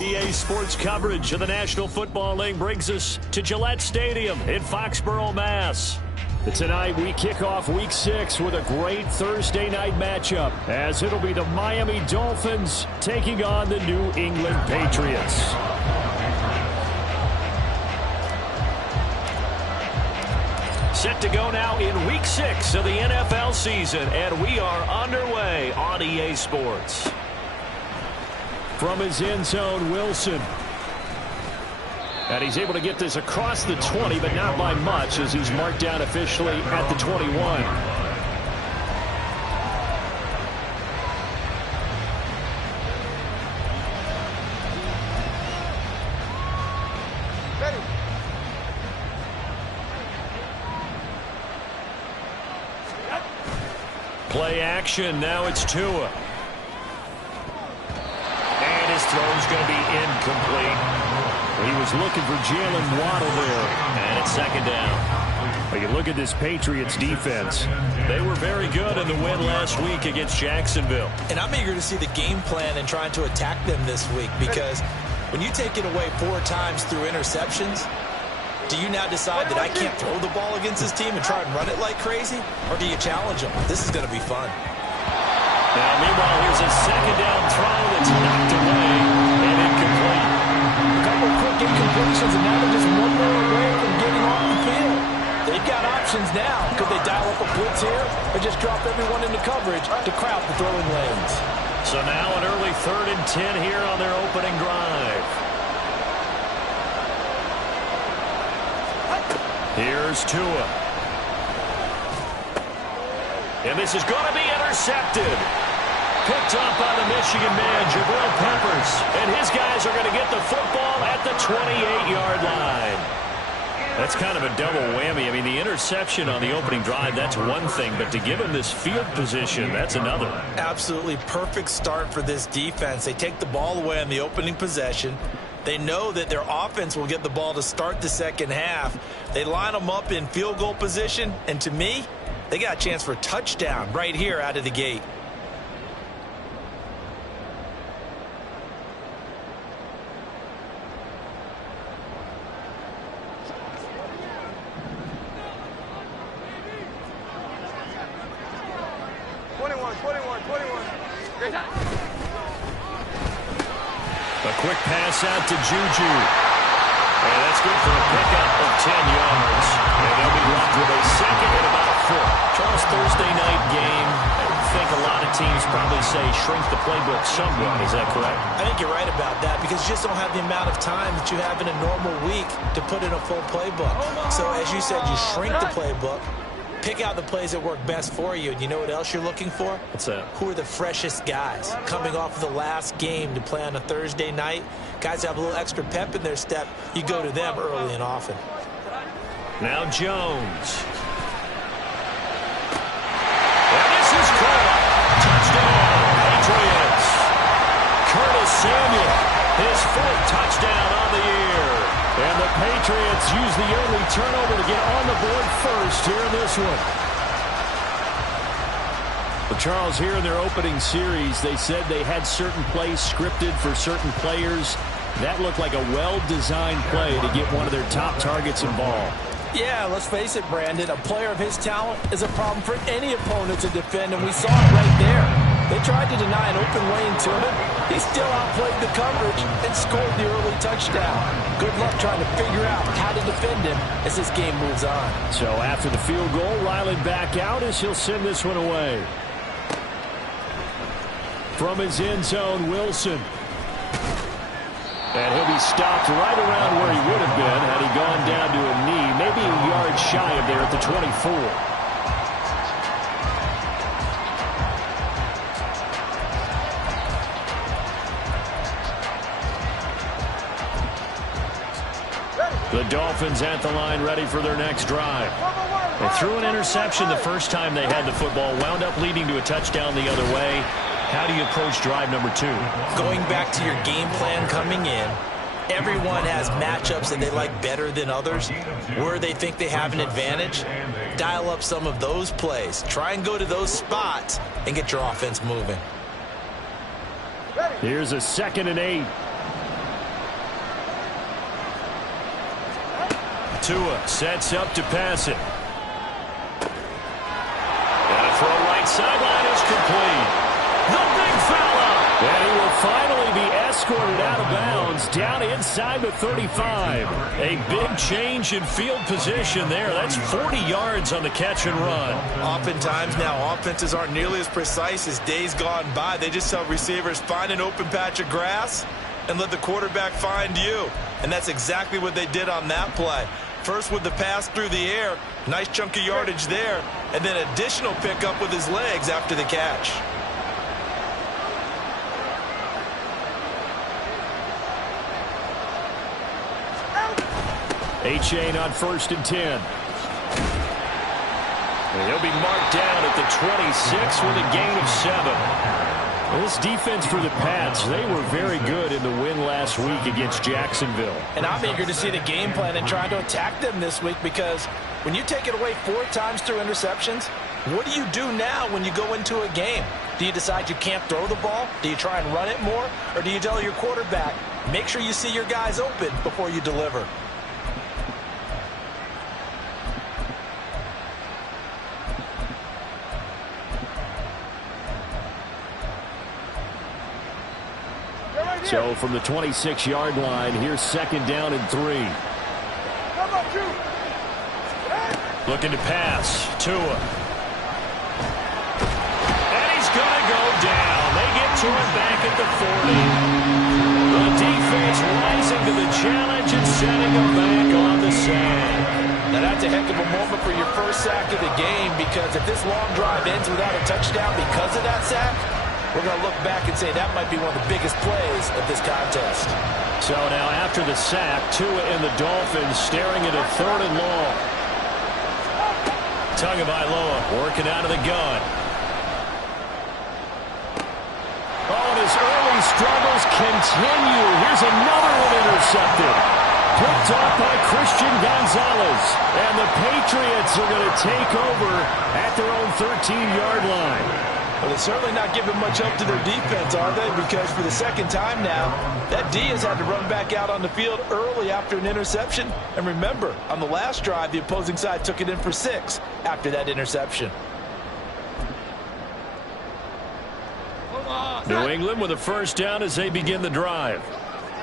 EA Sports coverage of the National Football League brings us to Gillette Stadium in Foxborough, Mass. Tonight we kick off Week 6 with a great Thursday night matchup, as it'll be the Miami Dolphins taking on the New England Patriots. Set to go now in Week 6 of the NFL season, and we are underway on EA Sports. From his end zone, Wilson. And he's able to get this across the 20, but not by much, as he's marked down officially at the 21. Play action. Now it's Tua. And his throw's going to be incomplete. He was looking for Jalen Waddle there. And it's second down. But you look at this Patriots defense. They were very good in the win last week against Jacksonville. And I'm eager to see the game plan and trying to attack them this week, because when you take it away 4 times through interceptions, do you now decide that I can't throw the ball against this team and try and run it like crazy? Or do you challenge them? This is going to be fun. Now, meanwhile, here's a second down throw that's knocked away and incomplete. A couple quick incompletions, and now they're just one more away from getting off the field. They've got options now. Could they dial up a blitz here or just drop everyone into coverage to crowd the throwing lanes? So now an early 3rd and 10 here on their opening drive. Here's Tua. And this is going to be intercepted. Picked up by the Michigan man, Jabril Peppers. And his guys are going to get the football at the 28-yard line. That's kind of a double whammy. I mean, the interception on the opening drive, that's one thing. But to give him this field position, that's another. Absolutely perfect start for this defense. They take the ball away on the opening possession. They know that their offense will get the ball to start the second half. They line them up in field goal position, and to me, they got a chance for a touchdown right here out of the gate. A quick pass out to Juju. And that's good for a pickup of 10 yards. And they'll be left with a second and about a foot. Charles, Thursday night game. I think a lot of teams probably say shrink the playbook somewhat. Is that correct? I think you're right about that, because you just don't have the amount of time that you have in a normal week to put in a full playbook. So as you said, you shrink the playbook. Pick out the plays that work best for you. And you know what else you're looking for? What's that? Who are the freshest guys coming off of the last game to play on a Thursday night? Guys have a little extra pep in their step. You go to them early and often. Now Jones. And this is caught. Touchdown, Patriots. Curtis Samuel, his 4th touchdown on the year. And the Patriots use the early turnover to get on the board first here in this one. Well, Charles, here in their opening series, they said they had certain plays scripted for certain players. That looked like a well-designed play to get one of their top targets involved. Yeah, let's face it, Brandon. A player of his talent is a problem for any opponent to defend, and we saw it right there. They tried to deny an open lane to him. He still outplayed the coverage and scored the early touchdown. Good luck trying to figure out how to defend him as this game moves on. So after the field goal, Riley back out as he'll send this one away. From his end zone, Wilson. And he'll be stopped right around where he would have been had he gone down to a knee, maybe a yard shy of there at the 24. The Dolphins at the line, ready for their next drive. They threw an interception the first time they had the football, wound up leading to a touchdown the other way. How do you approach drive number 2? Going back to your game plan coming in, everyone has matchups that they like better than others, where they think they have an advantage. dial up some of those plays. Try and go to those spots and get your offense moving. Here's a 2nd and 8. Tua sets up to pass it. And a throw right sideline is complete. The big fella. And he will finally be escorted out of bounds down inside the 35. A big change in field position there. That's 40 yards on the catch and run. Oftentimes now offenses aren't nearly as precise as days gone by. They just tell receivers, find an open patch of grass and let the quarterback find you. And that's exactly what they did on that play. First with the pass through the air, nice chunk of yardage there, and then additional pickup with his legs after the catch. A-Chain on 1st and 10. And he'll be marked down at the 26 with a gain of 7. Well, this defense for the Pats, they were very good in the win last week against Jacksonville. And I'm eager to see the game plan and trying to attack them this week, because when you take it away 4 times through interceptions, what do you do now when you go into a game? Do you decide you can't throw the ball? Do you try and run it more? Or do you tell your quarterback, make sure you see your guys open before you deliver? So from the 26-yard line, here's 2nd down and 3. Looking to pass. Tua. And he's going to go down. They get to him back at the 40. The defense rising to the challenge and sending him back on the sand. Now that's a heck of a moment for your first sack of the game, because if this long drive ends without a touchdown because of that sack, we're going to look back and say that might be one of the biggest plays of this contest. So now after the sack, Tua and the Dolphins staring at a 3rd and long. Tagovailoa working out of the gun. Oh, and his early struggles continue. Here's another one intercepted. Picked off by Christian Gonzalez. And the Patriots are going to take over at their own 13-yard line. Well, they're certainly not giving much up to their defense, are they? Because for the 2nd time now, that D has had to run back out on the field early after an interception. And remember, on the last drive, the opposing side took it in for 6 after that interception. New England with a 1st down as they begin the drive.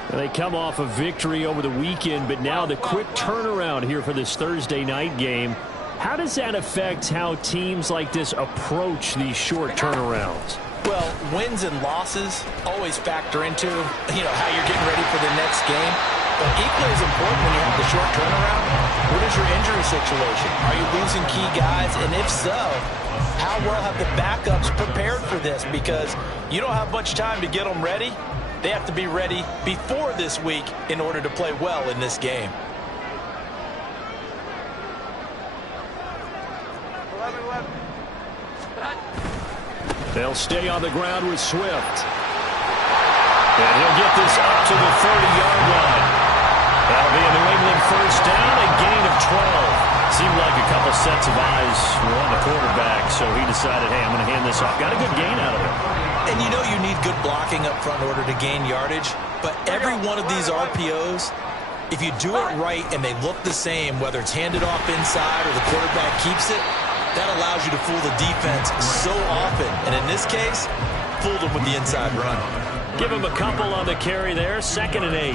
And they come off a victory over the weekend, but now the quick turnaround here for this Thursday night game. How does that affect how teams like this approach these short turnarounds? Well, wins and losses always factor into, how you're getting ready for the next game. But equally as important when you have the short turnaround, what is your injury situation? Are you losing key guys? And if so, how well have the backups prepared for this? Because you don't have much time to get them ready. They have to be ready before this week in order to play well in this game. They'll stay on the ground with Swift. And he'll get this up to the 30-yard line. That'll be a New England 1st down, a gain of 12. Seemed like a couple sets of eyes were on the quarterback, so he decided, hey, I'm going to hand this off. Got a good gain out of it. And you know you need good blocking up front in order to gain yardage, but every one of these RPOs, if you do it right and they look the same, whether it's handed off inside or the quarterback keeps it, that allows you to fool the defense so often. And in this case, fooled them with the inside run. Give him a couple on the carry there. 2nd and 8.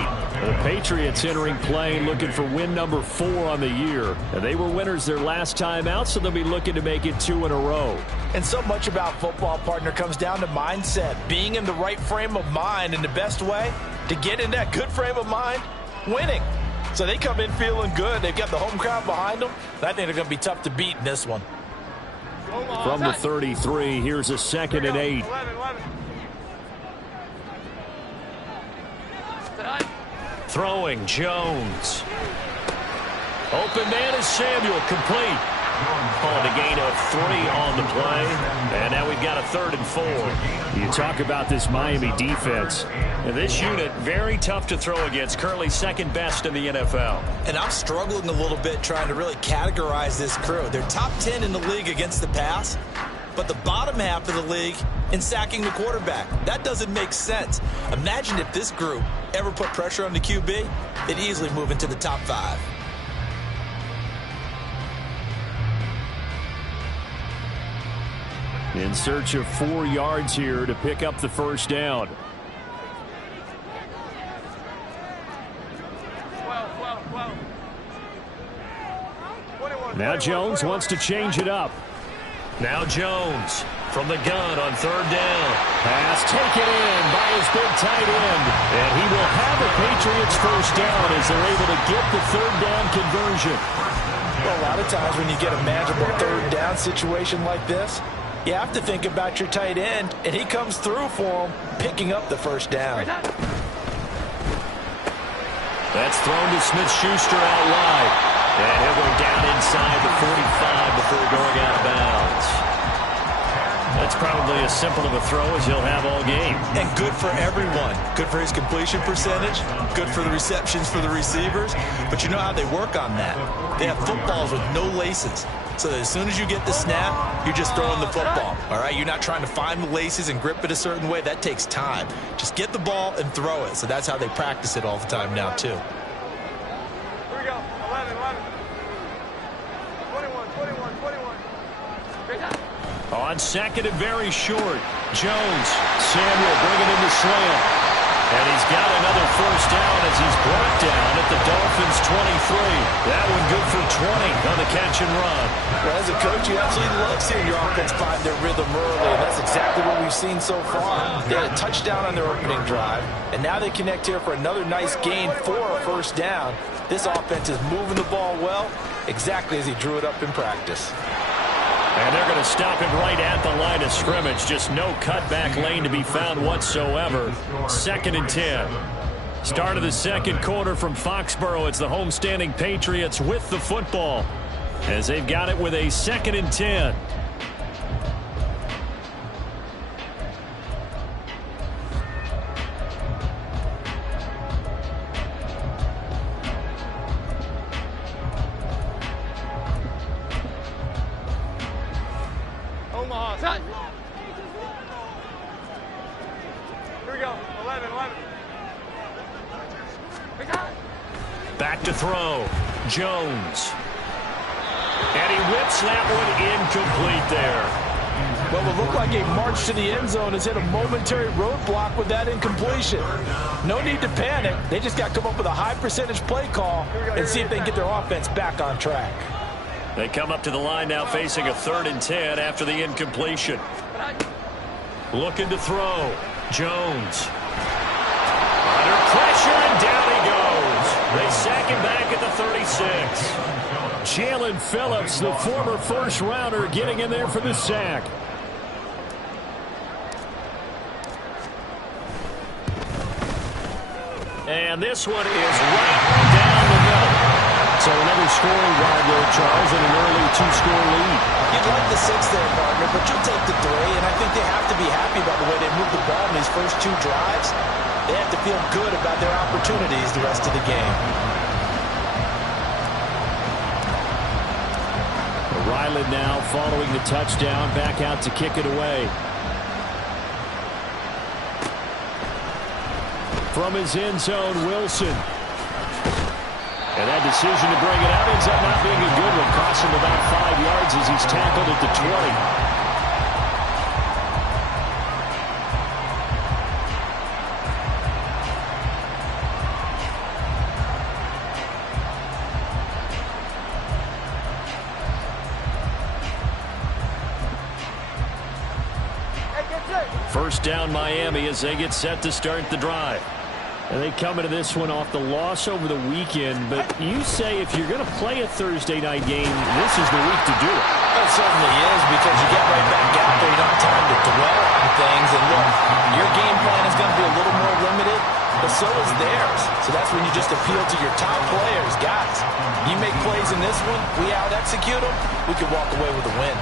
The Patriots entering play looking for win number 4 on the year. And they were winners their last time out, so they'll be looking to make it 2 in a row. And so much about football, partner, comes down to mindset. Being in the right frame of mind, and the best way to get in that good frame of mind, winning. So they come in feeling good. They've got the home crowd behind them. I think they're going to be tough to beat in this one. From the 33, here's a 2nd and 8. Throwing, Jones. Open man is Samuel, complete. Calling a gain of 3 on the play. And now we've got a 3rd and 4. You talk about this Miami defense. And this unit, very tough to throw against. Currently 2nd best in the NFL. And I'm struggling a little bit trying to really categorize this crew. They're top 10 in the league against the pass, but the bottom half of the league in sacking the quarterback. That doesn't make sense. Imagine if this group ever put pressure on the QB, they'd easily move into the top 5. In search of 4 yards here to pick up the first down. Now Jones wants to change it up. Now Jones from the gun on 3rd down. Pass taken in by his big tight end. And he will have the Patriots first down as they're able to get the 3rd down conversion. Well, a lot of times when you get a manageable 3rd down situation like this, you have to think about your tight end, and he comes through for him, picking up the first down. That's thrown to Smith-Schuster out wide. And he'll go down inside the 45 before going out of bounds. That's probably as simple of a throw as he'll have all game. And good for everyone. Good for his completion percentage. Good for the receptions for the receivers. But you know how they work on that. They have footballs with no laces. So that as soon as you get the snap, you're just throwing the football. All right, you're not trying to find the laces and grip it a certain way. That takes time. Just get the ball and throw it. So that's how they practice it all the time now, too. On 2nd and very short. Jones. Samuel bringing in the slam. And he's got another first down as he's brought down at the Dolphins 23. That one good for 20 on the catch and run. Well, as a coach, you absolutely love seeing your offense find their rhythm early, and that's exactly what we've seen so far. They had a touchdown on their opening drive, and now they connect here for another nice gain for a first down. This offense is moving the ball well, exactly as he drew it up in practice. And they're going to stop him right at the line of scrimmage. Just no cutback lane to be found whatsoever. 2nd and 10. Start of the 2nd quarter from Foxborough. It's the homestanding Patriots with the football as they've got it with a 2nd and 10. Back to throw. Jones. And he whips that one incomplete there. Well, it looked like a march to the end zone has hit a momentary roadblock with that incompletion. No need to panic. They just got to come up with a high percentage play call and see if they can get their offense back on track. They come up to the line now facing a 3rd and 10 after the incompletion. Looking to throw. Jones. Under pressure, and down he goes. They sack him back at the 36. Jalen Phillips, the former first-rounder, getting in there for the sack. And this one is right down the middle. So another scoring drive there, Charles, and an early 2-score lead. You'd like the 6 there, partner, but you'll take the 3, and I think they have to be happy about the way they moved the ball in these first 2 drives. They have to feel good about their opportunities the rest of the game. Ryland now following the touchdown, back out to kick it away. From his end zone, Wilson. And that decision to bring it out ends up not being a good one. Costs him about 5 yards as he's tackled at the 20. First down Miami as they get set to start the drive. And they come into this one off the loss over the weekend. But you say if you're going to play a Thursday night game, this is the week to do it. It certainly is, because you get right back out there. You don't have time to dwell on things. And look, your game plan is going to be a little more limited, but so is theirs. So that's when you just appeal to your top players. Guys, you make plays in this one, we out-execute them, we can walk away with a win.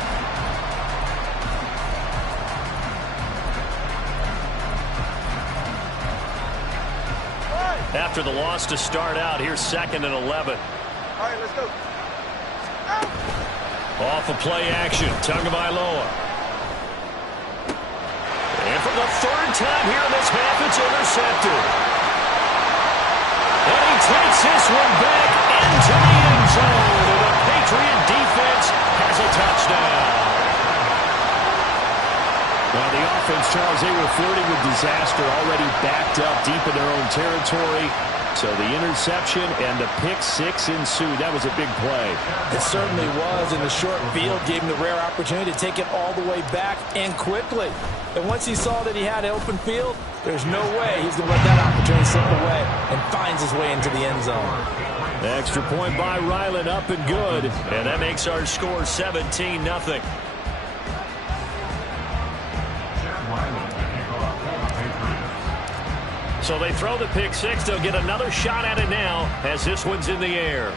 After the loss to start out, here's 2nd and 11. All right, let's go. Off of play action, Tagovailoa. And for the 3rd time here in this half, it's intercepted. And he takes this one back into the end zone. And the Patriot defense has a touchdown. Well, the offense, Charles, they were flirting with disaster, already backed up deep in their own territory. So the interception and the pick 6 ensued. That was a big play. It certainly was, and the short field gave him the rare opportunity to take it all the way back and quickly. And once he saw that he had an open field, there's no way he's going to let that opportunity slip away, and finds his way into the end zone. The extra point by Ryland, up and good. And that makes our score 17-0. So they throw the pick 6. They'll get another shot at it now as this one's in the air.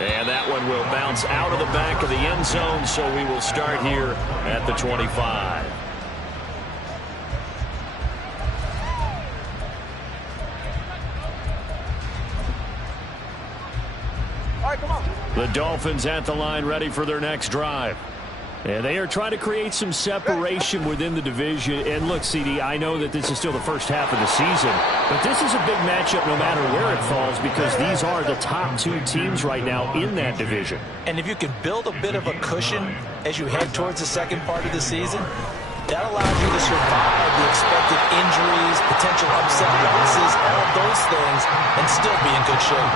And that one will bounce out of the back of the end zone, so we will start here at the 25. All right, come on. The Dolphins at the line, ready for their next drive. And they are trying to create some separation within the division. And look, CD, I know that this is still the first half of the season, but this is a big matchup no matter where it falls, because these are the top 2 teams right now in that division. And if you can build a bit of a cushion as you head towards the second part of the season, that allows you to survive the expected injuries, potential upset losses, all of those things, and still be in good shape.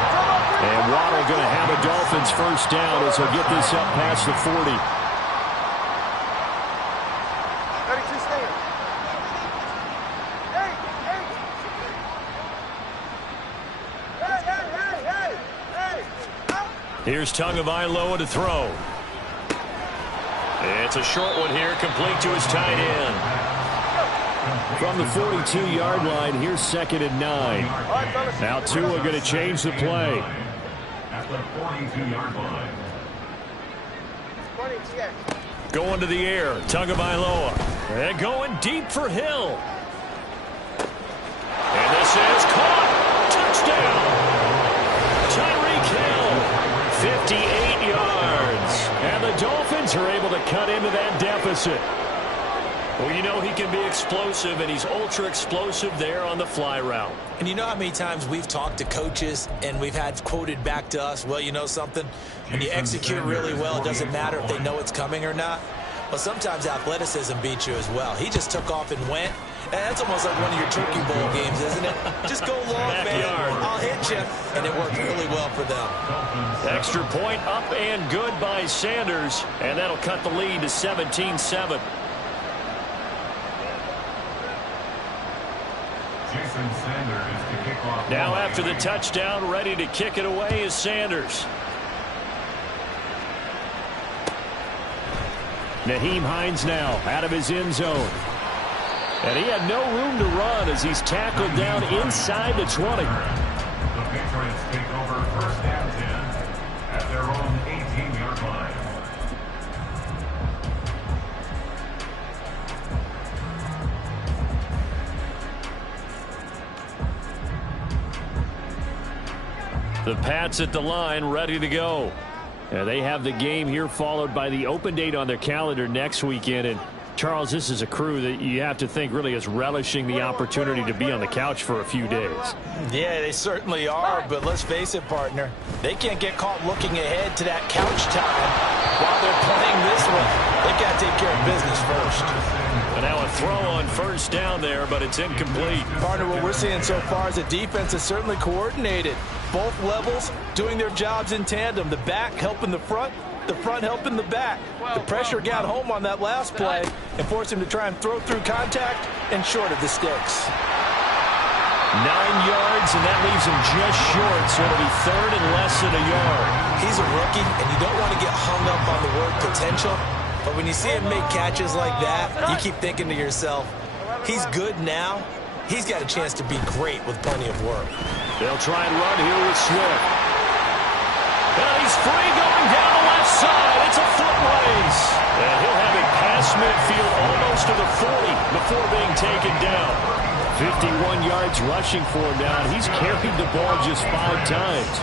And Waddle going to have a Dolphins first down as he'll get this up past the 40. Here's Tagovailoa to throw. It's a short one here, complete to his tight end. From the 42-yard line, here's 2nd and 9. Now Tua going to change the play. At the 42-yard line. Going to the air, Tagovailoa. And going deep for Hill. And this is caught. Touchdown. Tyreek Hill. 58 yards. And the Dolphins are able to cut into that deficit. Well, you know he can be explosive, and he's ultra explosive there on the fly route. And you know how many times we've talked to coaches and we've had quoted back to us, well, you know something? When you execute really well, it doesn't matter if they know it's coming or not. Well, sometimes athleticism beats you as well. He just took off and went. And that's almost like one of your Turkey Bowl games, isn't it? Just go long, man. I'll hit you. And it worked really well for them. Extra point up and good by Sanders. And that'll cut the lead to 17-7. Now after the touchdown, ready to kick it away is Sanders. Nyheim Hines now out of his end zone. And he had no room to run as he's tackled down inside the 20. The Patriots take over 1st and 10 at their own 18-yard line. The Pats at the line, ready to go. And they have the game here, followed by the open date on their calendar next weekend. And Charles, this is a crew that you have to think really is relishing the opportunity to be on the couch for a few days. Yeah, they certainly are, but let's face it, partner. They can't get caught looking ahead to that couch time while they're playing this one. They've got to take care of business first. And now a throw on first down there, but it's incomplete. Partner, what we're seeing so far is the defense is certainly coordinated. Both levels doing their jobs in tandem. The back helping the front helping the back. The pressure got home on that last play and forced him to try and throw through contact and short of the sticks. 9 yards, and that leaves him just short, so it'll be 3rd and less than a yard. He's a rookie, and you don't want to get hung up on the word potential, but when you see him make catches like that, you keep thinking to yourself, he's good now, he's got a chance to be great with plenty of work. They'll try and run here with Swift. And he's free going down the left side. It's a foot race. And he'll have it past midfield almost to the 40 before being taken down. 51 yards rushing for him now. He's carried the ball just 5 times.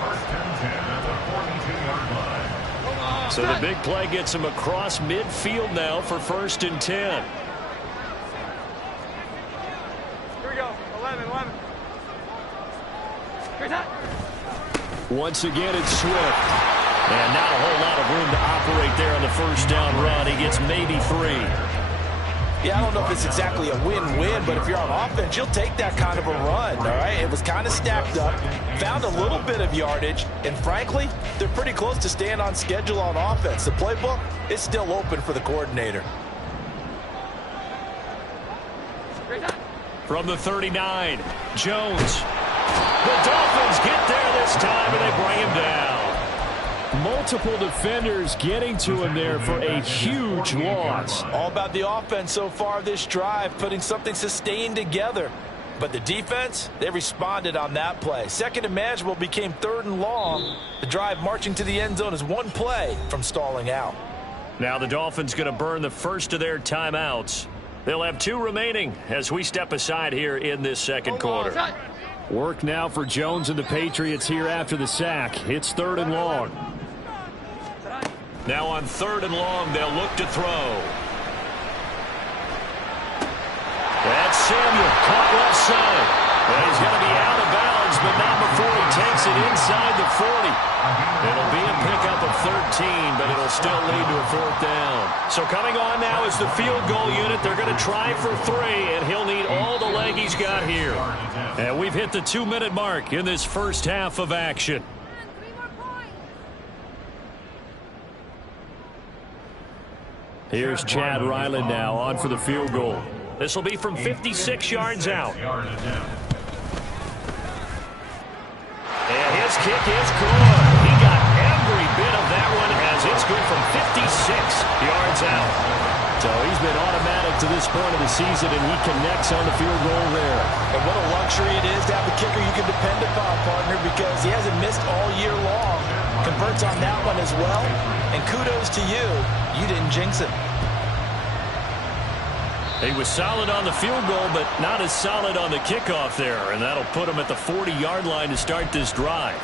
First and 10 at the 42-yard line. So the big play gets him across midfield now for first and 10. Here we go. 11. Great time. Once again, it's Swift. And not a whole lot of room to operate there on the first down run. He gets maybe 3. Yeah, I don't know if it's exactly a win-win, but if you're on offense, you'll take that kind of a run, all right? It was kind of stacked up, found a little bit of yardage, and frankly, they're pretty close to staying on schedule on offense. The playbook is still open for the coordinator. From the 39, Jones. The Dolphins get there this time, and they bring him down. Multiple defenders getting to him there for a huge loss. All about the offense so far this drive, putting something sustained together. But the defense, they responded on that play. Second and manageable became 3rd and long. The drive marching to the end zone is one play from stalling out. Now the Dolphins going to burn the first of their timeouts. They'll have 2 remaining as we step aside here in this second quarter. Work now for Jones and the Patriots here after the sack. It's 3rd and long. Now on 3rd and long, they'll look to throw. That's Samuel, caught left side. And he's going to be out of bounds, but not before he takes it inside the 40. It'll be a pickup of 13, but it'll still lead to a 4th down. So coming on now is the field goal unit. They're going to try for 3, and he'll need all the leg he's got here. And we've hit the 2-minute mark in this first half of action. Here's Chad Ryland now on for the field goal. This will be from 56 yards out. And his kick is good. He got every bit of that one as it's good from 56 yards out. So he's been automatic to this point of the season, and he connects on the field goal there. And what a luxury it is to have a kicker you can depend upon, partner, because he hasn't missed all year long. Converts on that one as well. And kudos to you. You didn't jinx him. He was solid on the field goal, but not as solid on the kickoff there. And that'll put him at the 40-yard line to start this drive.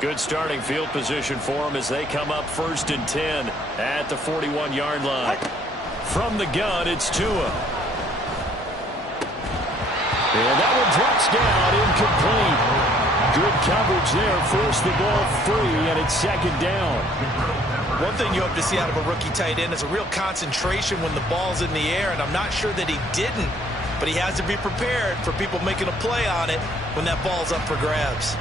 Good starting field position for them as they come up 1st and 10 at the 41-yard line. From the gun, it's Tua. And that one drops down, incomplete. Good coverage there, forced the ball free, and it's 2nd down. One thing you hope to see out of a rookie tight end is a real concentration when the ball's in the air, and I'm not sure that he didn't, but he has to be prepared for people making a play on it when that ball's up for grabs.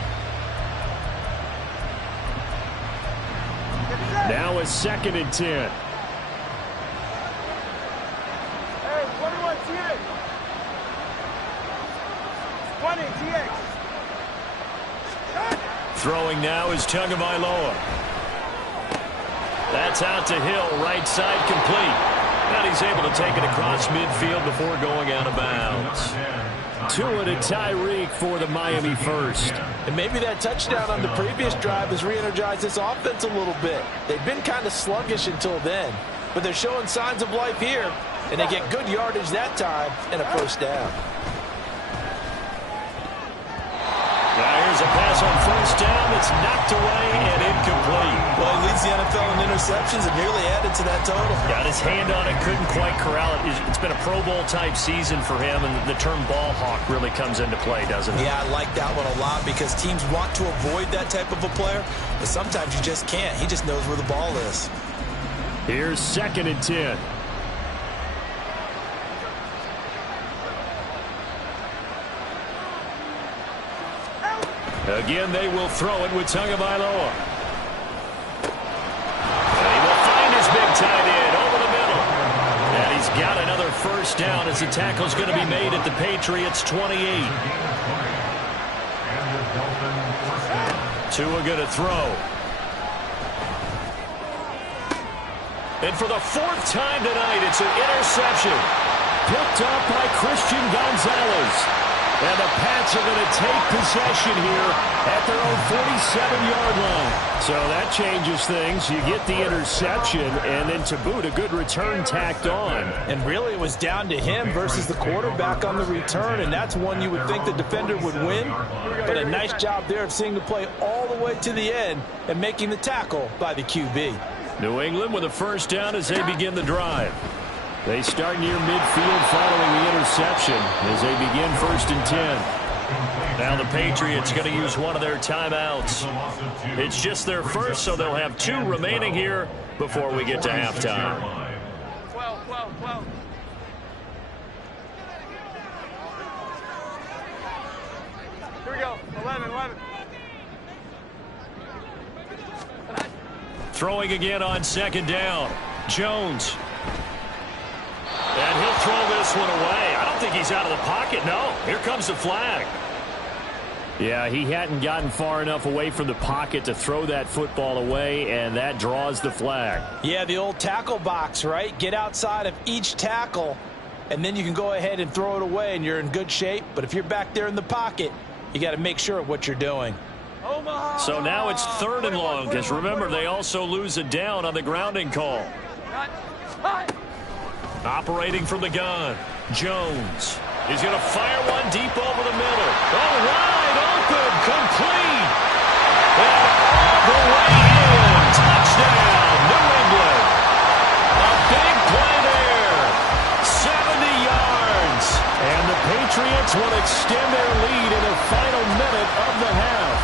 Now a 2nd and 10. Hey, 21 TX. 20 TX. Throwing now is Tagovailoa. That's out to Hill, right side complete. And he's able to take it across midfield before going out of bounds. Tua to Tyreek for the Miami first. And maybe that touchdown on the previous drive has re-energized this offense a little bit. They've been kind of sluggish until then, but they're showing signs of life here, and they get good yardage that time and a 1st down. Now here's a pass on 1st down that's knocked away and incomplete. Well, he leads the NFL in interceptions and nearly added to that total. Got his hand on it, couldn't quite corral it. It's been a Pro Bowl-type season for him, and the term ball hawk really comes into play, doesn't it? Yeah, I like that one a lot because teams want to avoid that type of a player, but sometimes you just can't. He just knows where the ball is. Here's 2nd and 10. Again, they will throw it with Tagovailoa. And he will find his big tight end over the middle. And he's got another 1st down as the tackle's going to be made at the Patriots' 28. Dolphins first down. Tua going to throw. And for the fourth time tonight, it's an interception. Picked up by Christian Gonzalez. And the Pats are going to take possession here at their own 47-yard line. So that changes things. You get the interception, and then to boot, a good return tacked on. And really, it was down to him versus the quarterback on the return, and that's one you would think the defender would win. But a nice job there of seeing the play all the way to the end and making the tackle by the QB. New England with a first down as they begin the drive. They start near midfield following the interception as they begin 1st and 10. Now the Patriots going to use one of their timeouts. It's just their first, so they'll have 2 remaining here before we get to halftime. 12. Here we go. 11. Throwing again on 2nd down. Jones. And he'll throw this one away. I don't think he's out of the pocket. No, here comes the flag. Yeah, he hadn't gotten far enough away from the pocket to throw that football away, and that draws the flag. Yeah, the old tackle box, right? Get outside of each tackle, and then you can go ahead and throw it away, and you're in good shape. But if you're back there in the pocket, you got to make sure of what you're doing. So now it's 3rd and long, because remember, they also lose a down on the grounding call. Operating from the gun, Jones. He's going to fire one deep over the middle. Oh, wide open, complete. And all the way in. Touchdown, New England. A big play there. 70 yards. And the Patriots will extend their lead in the final minute of the half.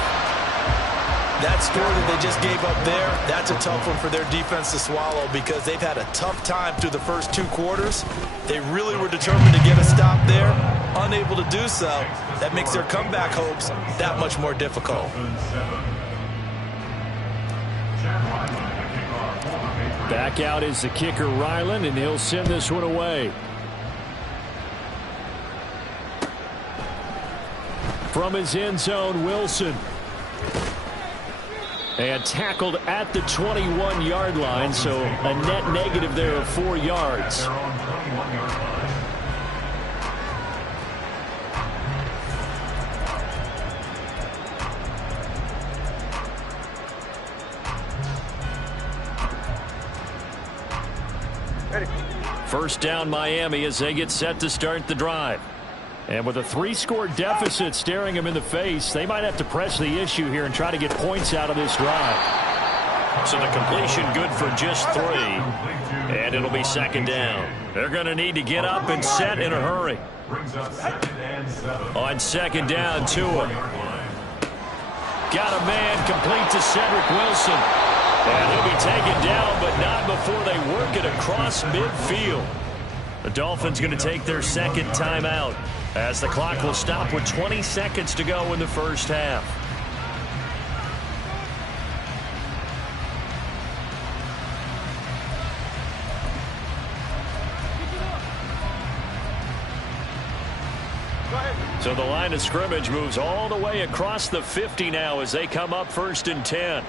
That score that they just gave up there, that's a tough one for their defense to swallow because they've had a tough time through the first 2 quarters. They really were determined to get a stop there, unable to do so. That makes their comeback hopes that much more difficult. Back out is the kicker, Ryland, and he'll send this one away. From his end zone, Wilson. And tackled at the 21-yard line, so a net negative there of 4 yards. First down, Miami, as they get set to start the drive. And with a 3-score deficit staring them in the face, they might have to press the issue here and try to get points out of this drive. So the completion good for just 3. And it'll be 2nd down. They're going to need to get up and set in a hurry. On 2nd down, Tua. Got a man complete to Cedric Wilson. And he'll be taken down, but not before they work it across midfield. The Dolphins going to take their 2nd timeout, as the clock will stop with 20 seconds to go in the first half. So the line of scrimmage moves all the way across the 50 now as they come up 1st and 10.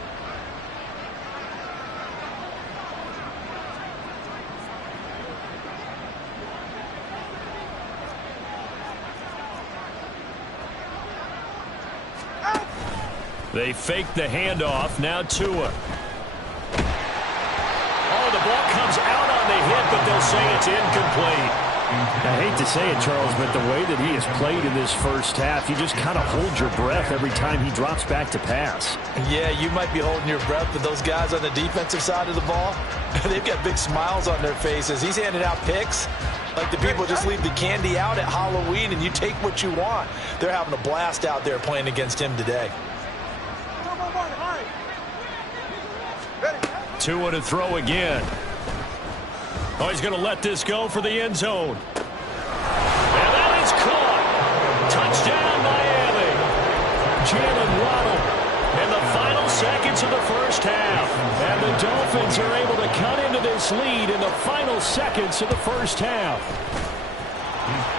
They fake the handoff. Now Tua. Oh, the ball comes out on the hit, but they'll say it's incomplete. I hate to say it, Charles, but the way that he has played in this first half, you just kind of hold your breath every time he drops back to pass. Yeah, you might be holding your breath, but those guys on the defensive side of the ball, they've got big smiles on their faces. He's handing out picks like the people just leave the candy out at Halloween and you take what you want. They're having a blast out there playing against him today. Tua to throw again. Oh, he's going to let this go for the end zone. And that is caught. Touchdown, Miami. Jalen Waddle in the final seconds of the first half. And the Dolphins are able to cut into this lead in the final seconds of the first half.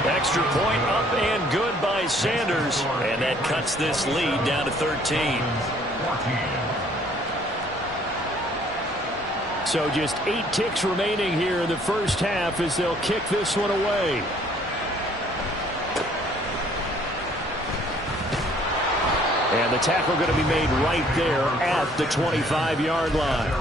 Extra point up and good by Sanders. And that cuts this lead down to 13. So just 8 ticks remaining here in the first half as they'll kick this one away. And the tackle going to be made right there at the 25-yard line.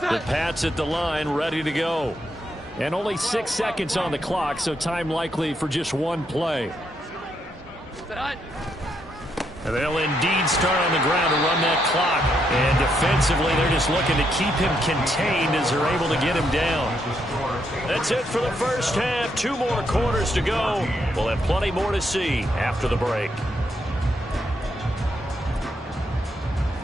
The Pats at the line, ready to go. And only 6 seconds on the clock, so time likely for just one play. And they'll indeed start on the ground to run that clock. And defensively, they're just looking to keep him contained as they're able to get him down. That's it for the first half. 2 more quarters to go. We'll have plenty more to see after the break.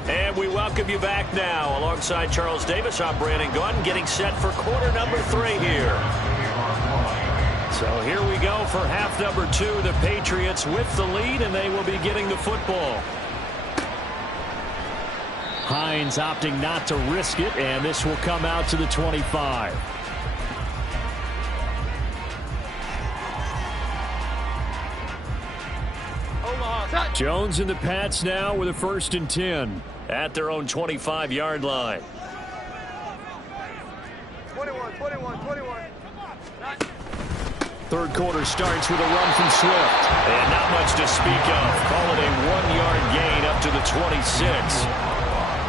And we welcome you back now. Alongside Charles Davis, I'm Brandon Gunn, getting set for quarter number 3 here. So here we go for half number 2. The Patriots with the lead, and they will be getting the football. Hines opting not to risk it, and this will come out to the 25. Jones and the Pats now with a 1st and 10 at their own 25-yard line. 21. Third quarter starts with a run from Swift. And not much to speak of. Call it a 1-yard gain up to the 26.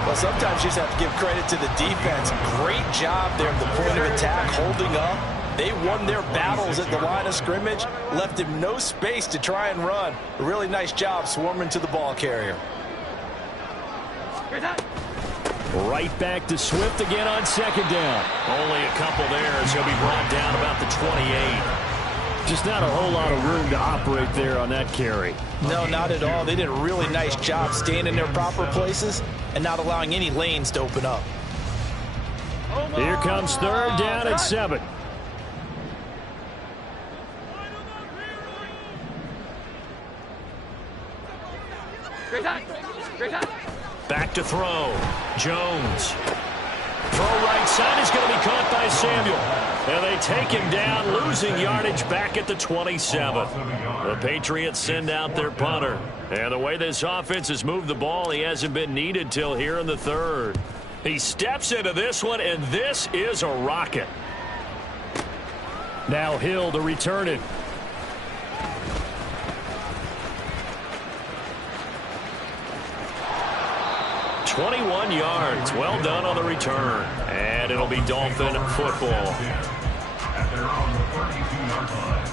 Well, sometimes you just have to give credit to the defense. Great job there at the point of attack, holding up. They won their battles at the line of scrimmage, left him no space to try and run. A really nice job swarming to the ball carrier. Right back to Swift again on 2nd down. Only a couple there as he'll be brought down about the 28. Just not a whole lot of room to operate there on that carry. No, not at all. They did a really nice job staying in their proper places and not allowing any lanes to open up. Here comes 3rd down and 7. Back to throw. Jones. Throw right side is going to be caught by Samuel. And they take him down, losing yardage back at the 27. The Patriots send out their punter. And the way this offense has moved the ball, he hasn't been needed till here in the 3rd. He steps into this one, and this is a rocket. Now Hill to return it. "21 yards. Well done on the return. And it'll be Dolphin football. At their own 32-yard line.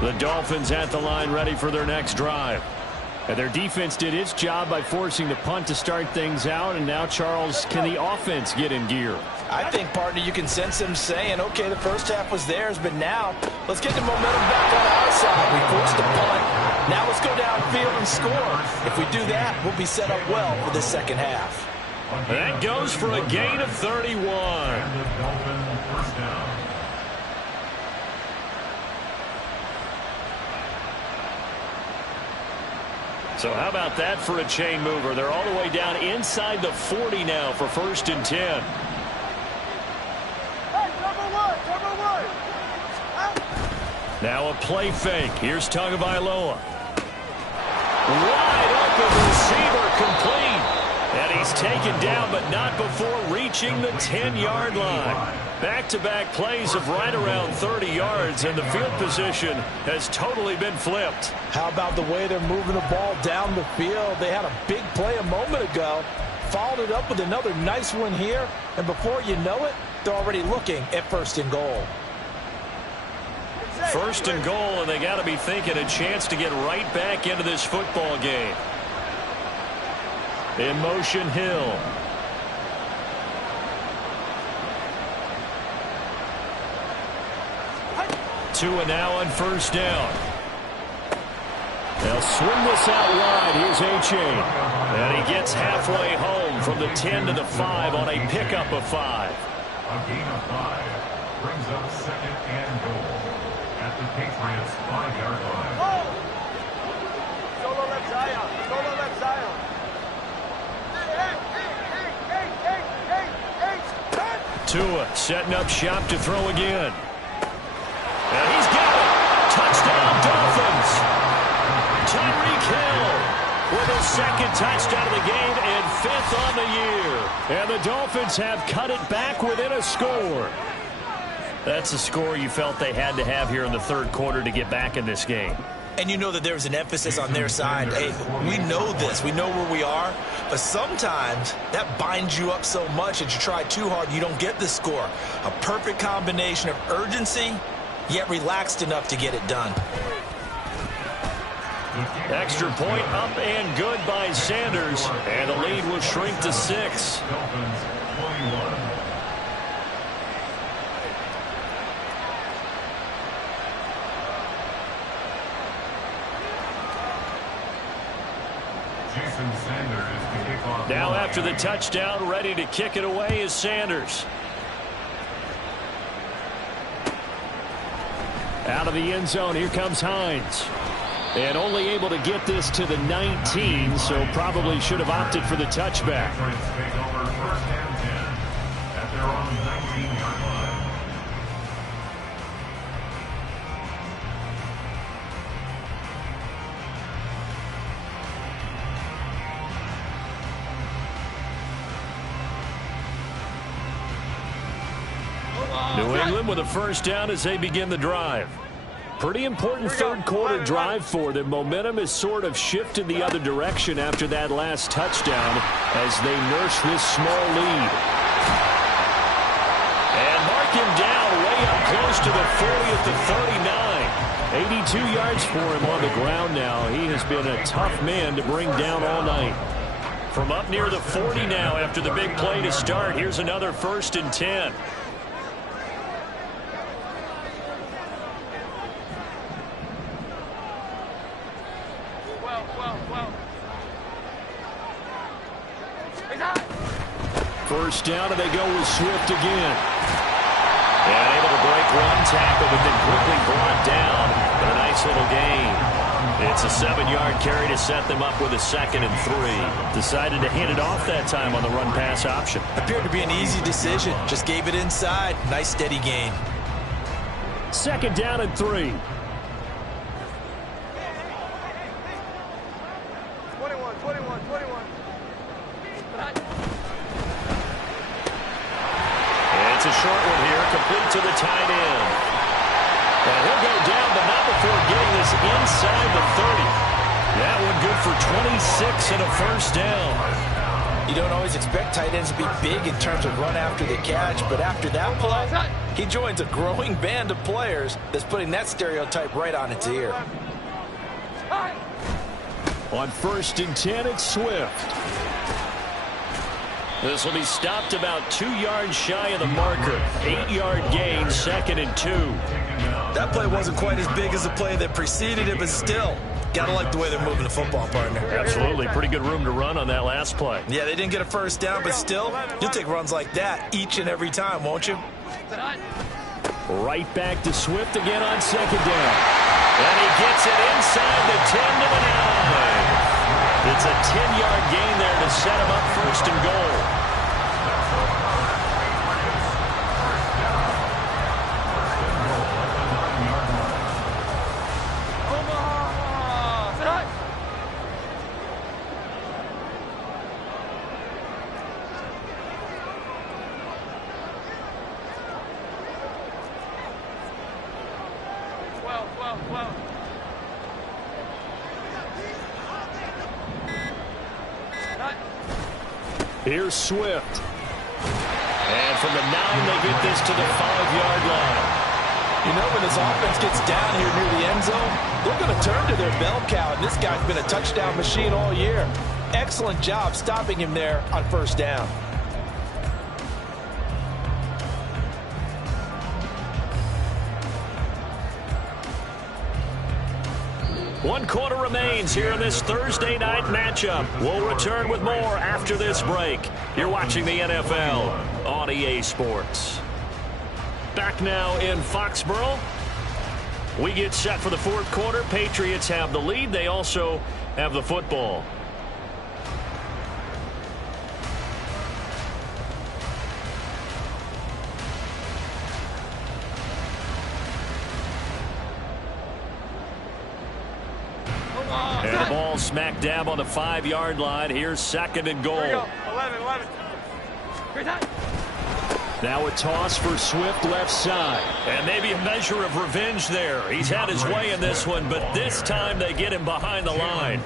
The Dolphins at the line ready for their next drive. And their defense did its job by forcing the punt to start things out. And now, Charles, can the offense get in gear? I think, partner, you can sense them saying, okay, the first half was theirs, but now let's get the momentum back on our side. We forced the punt. Now let's go downfield and score. If we do that, we'll be set up well for the second half. That goes for a gain of 31. And the Dolphin first down. So how about that for a chain mover? They're all the way down inside the 40 now for 1st and 10. Now a play fake. Here's Tagovailoa. Wide open receiver complete. And he's taken down, but not before reaching the 10-yard line. Back-to-back plays of right around 30 yards, and the field position has totally been flipped. How about the way they're moving the ball down the field? They had a big play a moment ago, followed it up with another nice one here, and before you know it, they're already looking at 1st and goal. 1st and goal, and they got to be thinking a chance to get right back into this football game. In motion, Hill. Tua now on 1st down. They'll swing this out wide. Here's A-Chain. And he gets halfway home from the 10 to the 5 on a pickup of 5. A gain of 5 brings up 2nd and goal at the Patriots 5-yard line. Tua setting up shop to throw again. And he's got it. Touchdown, Dolphins. Tyreek Hill with his second touchdown of the game and 5th on the year. And the Dolphins have cut it back within a score. That's a score you felt they had to have here in the third quarter to get back in this game. And you know that there's an emphasis on their side. Hey, we know this. We know where we are. But sometimes that binds you up so much that you try too hard, you don't get the score. A perfect combination of urgency, yet relaxed enough to get it done. Extra point up and good by Sanders. And the lead will shrink to 6. Dolphins 21. Now after the touchdown, ready to kick it away is Sanders. Out of the end zone, here comes Hines. And only able to get this to the 19, so probably should have opted for the touchback. First and 10 at their own 19-yard line. New England with a first down as they begin the drive. Pretty important third quarter drive for them. Momentum has sort of shifted the other direction after that last touchdown as they nurse this small lead. And mark him down way up close to the 40 at the 39. 82 yards for him on the ground now. He has been a tough man to bring down all night. From up near the 40 now after the big play to start. Here's another 1st and 10. First down, and they go with Swift again. And able to break one tackle, but then quickly brought down. But a nice little gain. It's a 7-yard carry to set them up with a 2nd and 3. Decided to hand it off that time on the run-pass option. Appeared to be an easy decision. Just gave it inside. Nice steady gain. 2nd down and 3. 21. It's a short one here, complete to the tight end. And he'll go down, but not before getting this inside the 30. That one good for 26 and a first down. You don't always expect tight ends to be big in terms of run after the catch, but after that play, he joins a growing band of players that's putting that stereotype right on its ear. On 1st and 10, it's Swift. This will be stopped about 2 yards shy of the marker. 8-yard gain, 2nd and 2. That play wasn't quite as big as the play that preceded it, but still, gotta like the way they're moving the football, partner. Absolutely. Pretty good room to run on that last play. Yeah, they didn't get a first down, but still, you'll take runs like that each and every time, won't you? Right back to Swift again on 2nd down. And he gets it inside the 10 to the 9. It's a 10-yard gain there to set him up 1st and goal. Here's Swift. And from the 9, they get this to the 5-yard line. You know, when this offense gets down here near the end zone, they're going to turn to their bell cow, and this guy's been a touchdown machine all year. Excellent job stopping him there on 1st down. One quarter remains here in this Thursday night matchup. We'll return with more after this break. You're watching the NFL on EA Sports. Back now in Foxborough. We get set for the 4th quarter. Patriots have the lead. They also have the football. ball smack dab on the 5-yard line. Here's 2nd and goal. 11. Great time. Now a toss for Swift left side. And maybe a measure of revenge there. He's had his way in this one, but this time they get him behind the line.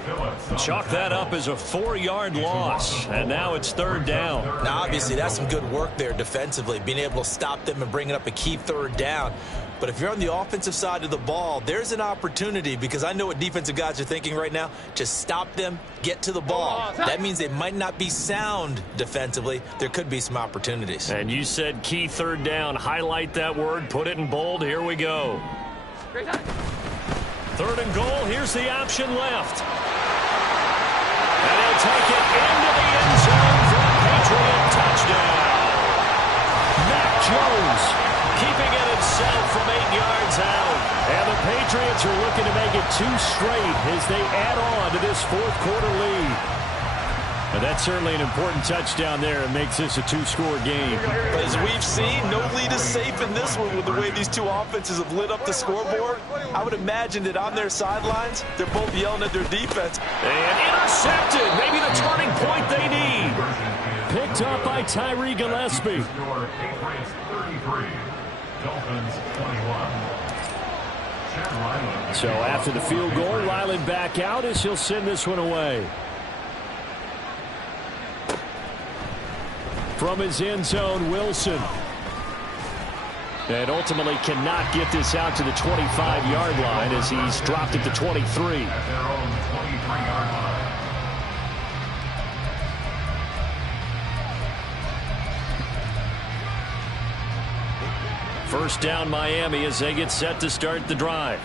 Chalk that up as a 4-yard loss. And now it's 3rd down. Now, obviously, that's some good work there defensively, being able to stop them and bringing up a key 3rd down. But if you're on the offensive side of the ball, there's an opportunity, because I know what defensive guys are thinking right now. Just stop them, get to the ball. That means they might not be sound defensively. There could be some opportunities. And you said key 3rd down. Highlight that word. Put it in bold. Here we go. 3rd and goal. Here's the option left. And he'll take it into the end zone for a Patriot touchdown. Mac Jones keeping it himself from 8 yards out. And the Patriots are looking to make it 2 straight as they add on to this 4th quarter lead. And that's certainly an important touchdown there. It makes this a 2-score game. But as we've seen, no lead is safe in this one with the way these two offenses have lit up the scoreboard. I would imagine that on their sidelines, they're both yelling at their defense. And intercepted. Maybe the turning point they need. Picked up by Tyree Gillespie. Patriots 33, Dolphins 21. So after the field goal, Ryland back out as he'll send this one away. From his end zone, Wilson. And ultimately cannot get this out to the 25-yard line as he's dropped it to 23. At their own 23-yard line. First down Miami as they get set to start the drive.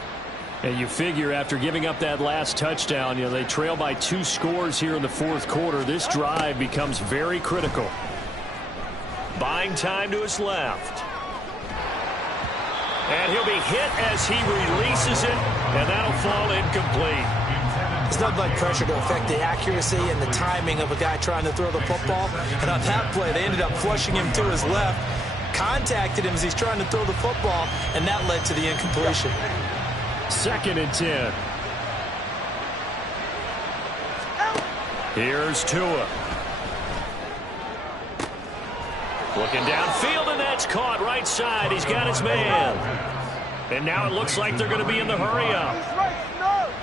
And you figure after giving up that last touchdown, they trail by 2 scores here in the 4th quarter. This drive becomes very critical. Buying time to his left. And he'll be hit as he releases it, and that'll fall incomplete. It's nothing like pressure to affect the accuracy and the timing of a guy trying to throw the football. And on that play, they ended up flushing him to his left, contacted him as he's trying to throw the football, and that led to the incompletion. 2nd and 10. Here's Tua. Looking downfield, and that's caught right side. He's got his man. And now it looks like they're going to be in the hurry-up.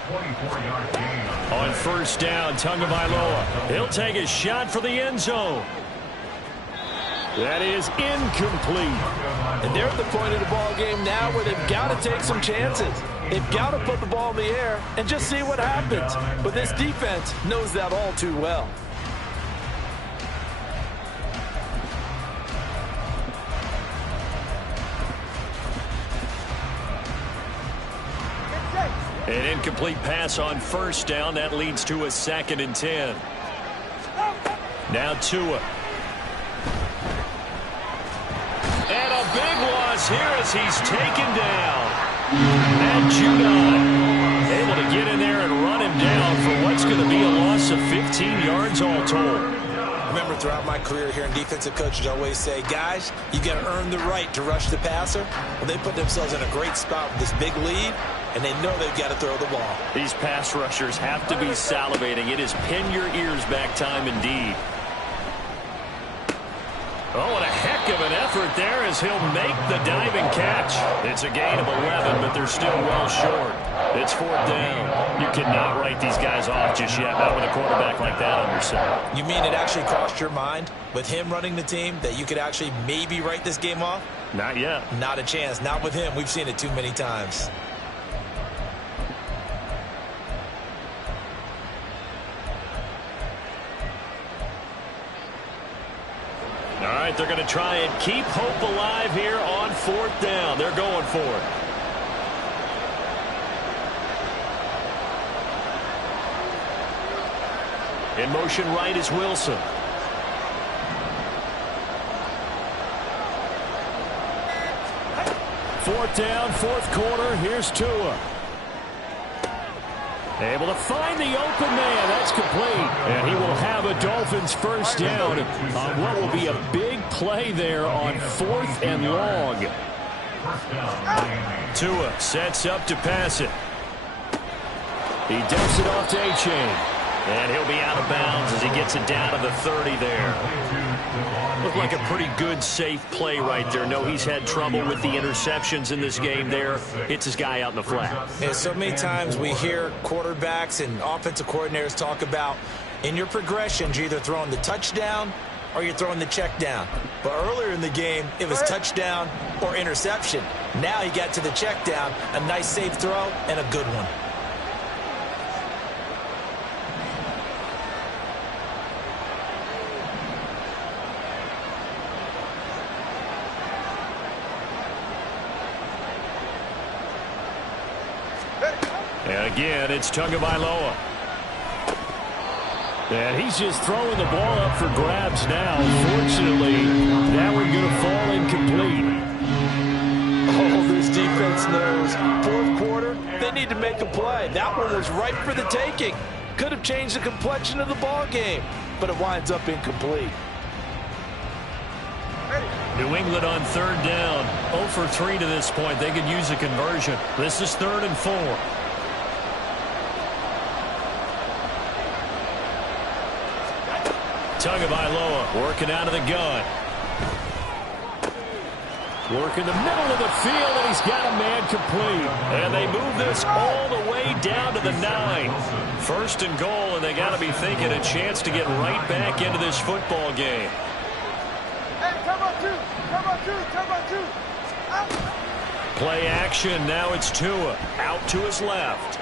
24-yard gain. On first down, Tagovailoa. He'll take a shot for the end zone. That is incomplete. And they're at the point of the ball game now where they've got to take some chances. They've got to put the ball in the air and just see what happens. But this defense knows that all too well. An incomplete pass on first down. That leads to a 2nd and 10. Now Tua. And a big loss here as he's taken down. And Judon able to get in there and run him down for what's going to be a loss of 15 yards all told. Remember, throughout my career here in defensive coaches always say, guys, you got to earn the right to rush the passer. Well, they put themselves in a great spot with this big lead, and they know they've got to throw the ball. These pass rushers have to be salivating. It is pin your ears back time indeed. Oh, and a heck of an effort there as he'll make the diving catch. It's a gain of 11, but they're still well short. It's 4th down. You cannot write these guys off just yet, not with a quarterback like that on your side. You mean it actually crossed your mind with him running the team that you could actually maybe write this game off? Not yet. Not a chance. Not with him. We've seen it too many times. All right, they're going to try and keep hope alive here on 4th down. They're going for it. In motion right is Wilson. Fourth down, 4th quarter. Here's Tua. Able to find the open man. That's complete. And he will have a Dolphins first down on what will be a big play there on 4th and long. Tua sets up to pass it. He dumps it off to A-Chain. And he'll be out of bounds as he gets it down to the 30 there. Looked like a pretty good, safe play right there. No, he's had trouble with the interceptions in this game there. Hits his guy out in the flat. Yeah, so many times we hear quarterbacks and offensive coordinators talk about in your progressions, you're either throwing the touchdown or you're throwing the check down. But earlier in the game, it was touchdown or interception. Now he got to the check down, a nice safe throw, and a good one. And again, it's Tagovailoa. And he's just throwing the ball up for grabs now. Fortunately, that one's going to fall incomplete. Oh, this defense knows. Fourth quarter, they need to make a play. That one was right for the taking. Could have changed the complexion of the ball game, but it winds up incomplete. New England on third down. 0 for 3 to this point. They could use a conversion. This is 3rd and 4. Tagovailoa working out of the gun. Working the middle of the field, and he's got a man complete. And they move this all the way down to the 9. 1st and goal, and they got to be thinking a chance to get right back into this football game. Hey, come on, two. Come on, two. Come on, two. Out. Play action. Now it's Tua out to his left.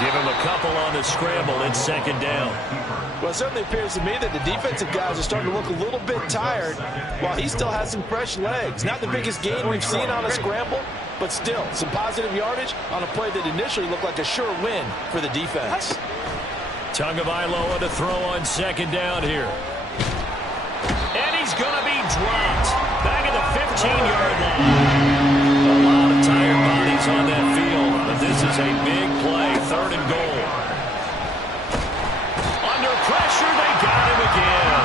Give him a couple on the scramble. It's 2nd down. Well, it certainly appears to me that the defensive guys are starting to look a little bit tired while he still has some fresh legs. Not the biggest gain we've seen on a scramble, but still some positive yardage on a play that initially looked like a sure win for the defense. Tagovailoa to throw on 2nd down here. And he's going to be dropped. Back at the 15-yard line. A lot of tired bodies on that field, but this is a big play. 3rd and goal. Under pressure, they got him again.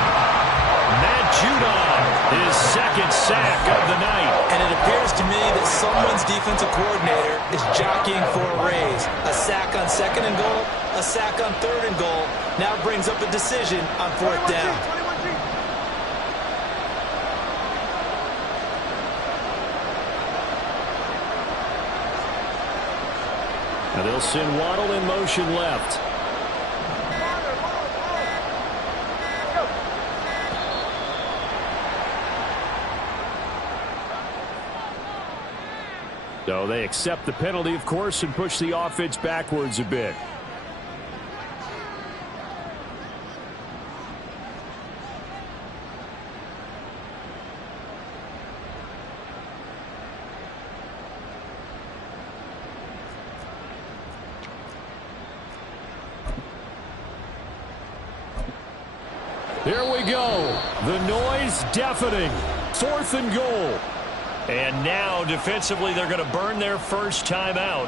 Matt Judon, his 2nd sack of the night. And it appears to me that someone's defensive coordinator is jockeying for a raise. A sack on 2nd and goal, a sack on 3rd and goal. Now brings up a decision on 4th down. And they'll send Waddle in motion left. So they accept the penalty, of course, and push the offense backwards a bit. Here we go. The noise deafening. 4th and goal. And now, defensively, they're going to burn their first time out.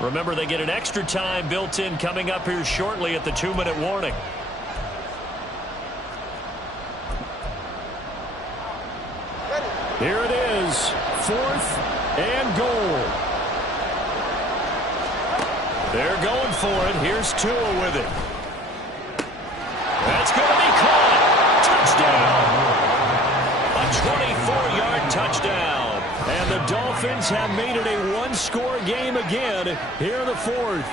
Remember, they get an extra time built in coming up here shortly at the 2-minute warning. Here it is. 4th and goal. They're going for it. Here's Tua with it. That's going to be caught. Touchdown. A 24-yard touchdown. And the Dolphins have made it a one-score game again here in the 4th.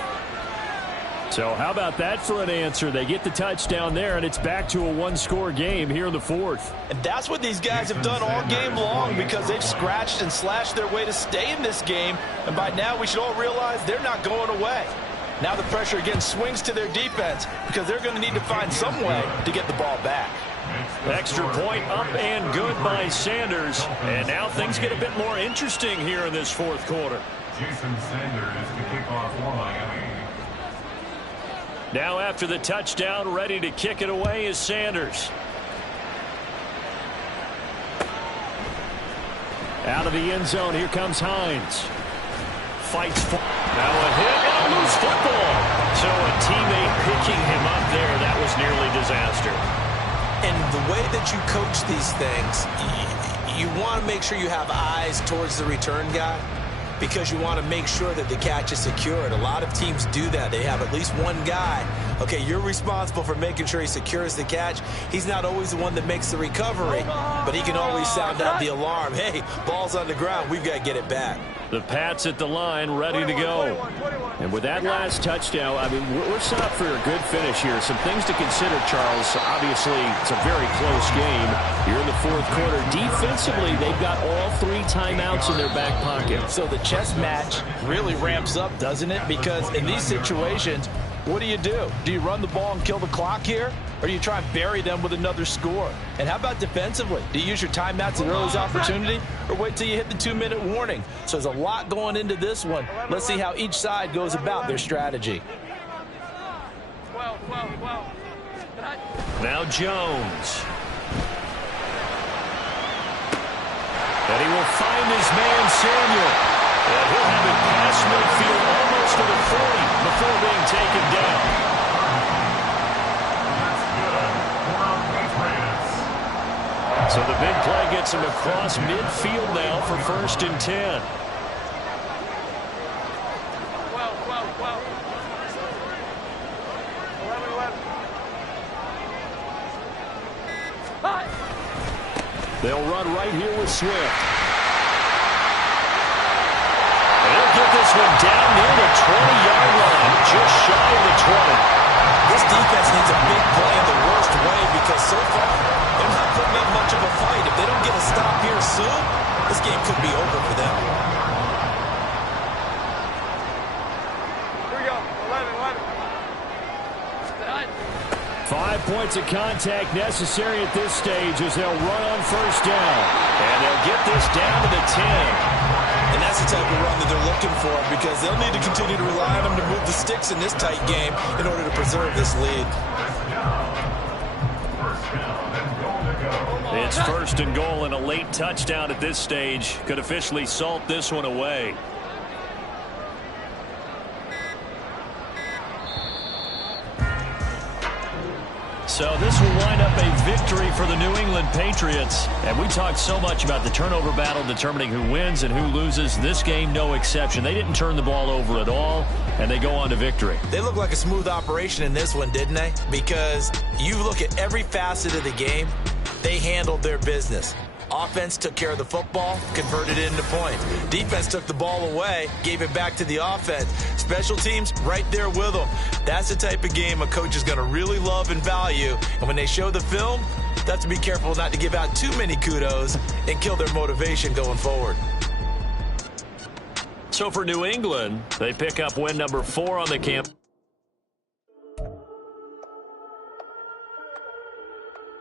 So how about that for an answer? They get the touchdown there, and it's back to a one-score game here in the 4th. And that's what these guys have done all game long because they've scratched and slashed their way to stay in this game. And by now we should all realize they're not going away. Now the pressure again swings to their defense because they're going to need to find some way to get the ball back. Extra point up and good by Sanders. And now things get a bit more interesting here in this 4th quarter. Jason Sanders to kick off for Miami. Now after the touchdown, ready to kick it away is Sanders. Out of the end zone, here comes Hines. Fights for... Now a hit and a loose football. So a teammate picking him up there, that was nearly disaster. And the way that you coach these things, you want to make sure you have eyes towards the return guy. because you want to make sure that the catch is secured. A lot of teams do that. They have at least one guy. Okay, you're responsible for making sure he secures the catch. He's not always the one that makes the recovery, but he can always sound out the alarm. Hey, ball's on the ground. We've got to get it back. The Pats at the line, ready to go. And with that last touchdown, I mean, we're set up for a good finish here. Some things to consider, Charles. Obviously, it's a very close game here in the fourth quarter. Defensively, they've got all 3 timeouts in their back pocket. So the chess match really ramps up, doesn't it? Because in these situations, what do? Do you run the ball and kill the clock here? Or do you try and bury them with another score? And how about defensively? Do you use your timeouts at earliest opportunity? Or wait till you hit the 2-minute warning? So there's a lot going into this one. Let's see how each side goes about their strategy. Now Jones. And he will find his man Samuel. And he'll have it past midfield almost to the 40 before being taken down. So the big play gets him across midfield now for 1st and 10. They'll run right here with Swift. They'll get this one down near the 20-yard line, just shy of the 20. This defense needs a big play in the worst way because so far they're not putting up much of a fight. If they don't get a stop here soon, this game could be over for them. Here we go. 11. 5 points of contact necessary at this stage as they'll run on 1st down. And they'll get this down to the 10. And that's the type of run that they're looking for because they'll need to continue to rely on them to move the sticks in this tight game in order to preserve this lead. It's 1st and goal, and a late touchdown at this stage could officially salt this one away. So this will wind up a victory for the New England Patriots. And we talked so much about the turnover battle determining who wins and who loses. This game, no exception. They didn't turn the ball over at all, and they go on to victory. They look like a smooth operation in this one, didn't they? Because you look at every facet of the game, they handled their business. Offense took care of the football, converted it into points. Defense took the ball away, gave it back to the offense. Special teams, right there with them. That's the type of game a coach is going to really love and value. And when they show the film, they have to be careful not to give out too many kudos and kill their motivation going forward. So for New England, they pick up win number 4 on the camp.